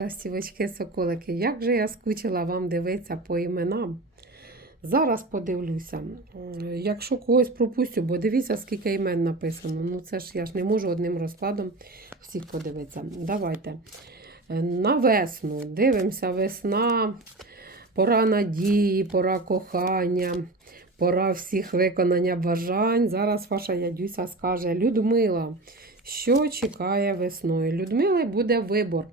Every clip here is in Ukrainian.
Красівочки, соколики, як же я скучила вам дивитися по іменам. Зараз подивлюся. Якщо когось пропустю, бо дивіться, скільки імен написано. Ну це ж я ж не можу одним розкладом всіх подивитися. Давайте. Е, На весну. Дивимося, весна, пора надії, пора кохання, пора всіх виконання бажань. Зараз ваша ядюся скаже: Людмила, що чекає весною? Людмили буде вибор.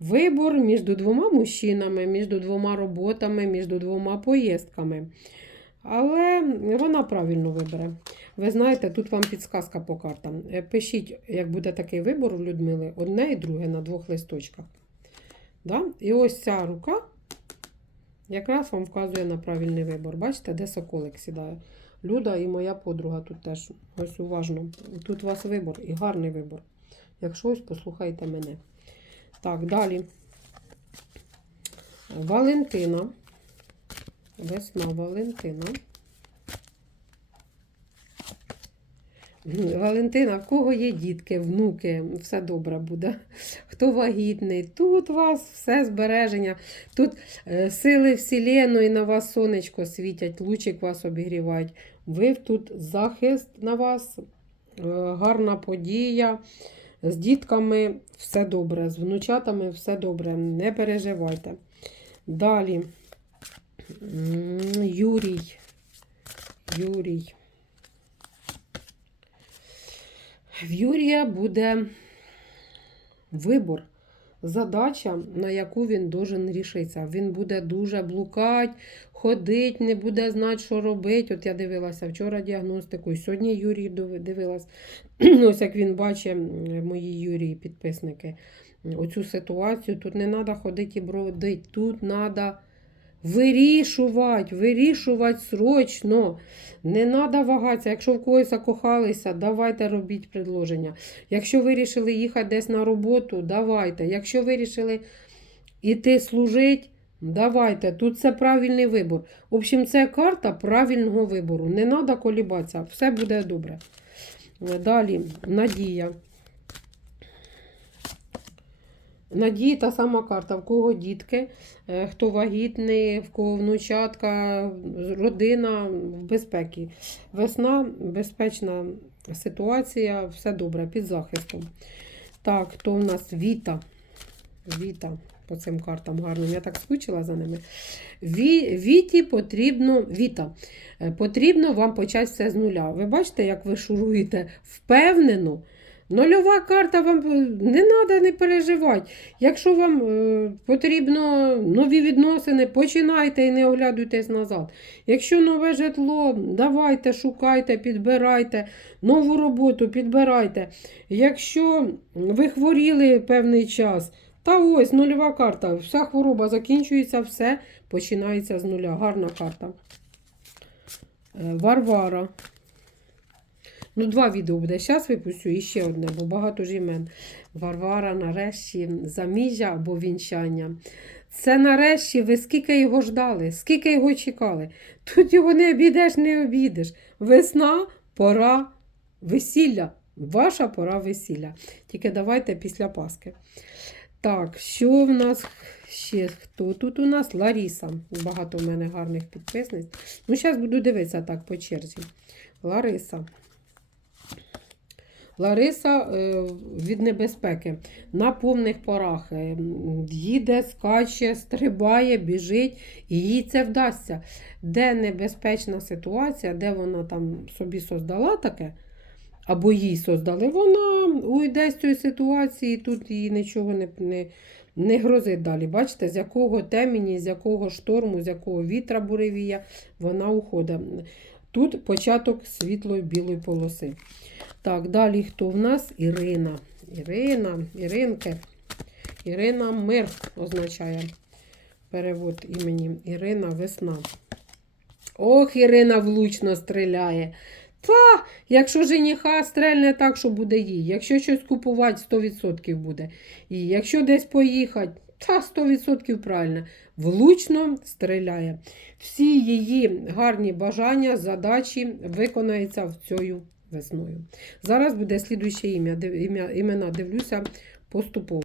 Вибор між двома мужчинами, між двома роботами, між двома поїздками. Але вона правильно вибере. Ви знаєте, тут вам підсказка по картам. Е, Пишіть, як буде такий вибор у Людмили, одне і друге на двох листочках. Да? І ось ця рука якраз вам вказує на правильний вибор. Бачите, де соколик сідає? Люда і моя подруга тут теж. Ось уважно. Тут у вас вибор і гарний вибор. Якщо ось послухайте мене. Так, далі. Валентина. Весна Валентина. Валентина, в кого є дітки, внуки, все добре буде. Хто вагітний, тут у вас все збереження. Тут е, сили Вселеної на вас сонечко світять, лучик вас обігрівають. Ви тут захист на вас, е, гарна подія. З дітками все добре, з внучатами все добре, не переживайте. Далі. Юрій. Юрій. В Юрія буде вибор, задача, на яку він должен рішитися. Він буде дуже блукати, ходить, не буде знати, що робити. От я дивилася вчора діагностику, і сьогодні Юрій див- дивилась. Ось як він бачить, мої Юрії підписники, оцю ситуацію. Тут не треба ходити і бродити, тут треба вирішувати, вирішувати срочно. Не треба вагатися. Якщо в когось закохалися, давайте робіть предложення. Якщо вирішили їхати десь на роботу, давайте. Якщо вирішили іти служити, давайте. Тут це правильний вибор. В общем, це карта правильного вибору. Не треба колібатися, все буде добре. Далі, надія. Надії та сама карта, в кого дітки, е, хто вагітний, в кого внучатка, родина в безпеці. Весна, безпечна ситуація, все добре, під захистом. Так, хто в нас Віта? Віта по цим картам гарним. Я так скучила за ними. Ві, Віті потрібно, Віта, е, потрібно вам почати все з нуля. Ви бачите, як ви шуруєте впевнено. Нульова карта вам е, не треба не переживати. Якщо вам е, потрібно нові відносини, починайте і не оглядуйтесь назад. Якщо нове житло, давайте, шукайте, підбирайте, нову роботу підбирайте. Якщо ви хворіли певний час, та ось нульова карта. Вся хвороба закінчується, все починається з нуля. Гарна карта. Е, Варвара. Ну, два відео буде. Зараз випущу і ще одне, бо багато ж імен. Варвара, нарешті, заміжжя або вінчання. Це нарешті ви скільки його ждали, скільки його чекали. Тут його не обійдеш, не обійдеш. Весна, пора весілля. Ваша пора весілля. Тільки давайте після Пасхи. Так, що в нас ще? Хто тут у нас? Ларіса. Багато в мене гарних підписниць. Ну, зараз буду дивитися так по черзі. Лариса. Лариса е, від небезпеки на повних парах. Е, Їде, скаче, стрибає, біжить, і їй це вдасться. Де небезпечна ситуація, де вона там собі создала таке, або їй создали, вона уйде з цієї ситуації, тут їй нічого не, не, не грозить далі. Бачите, з якого темені, з якого шторму, з якого вітра буревія вона уходить. Тут початок світлої білої полоси. Так, далі хто в нас? Ірина. Ірина, Іринке. Ірина мир означає перевод імені.Ірина весна. Ох, Ірина влучно стріляє. Та, якщо жениха стрельне так, що буде їй. Якщо щось купувати, 100% буде. І якщо десь поїхати, та 100% правильно. Влучно стріляє. Всі її гарні бажання, задачі виконаються в цю весною. Зараз буде слідуще ім'я- Імена дивлюся поступово.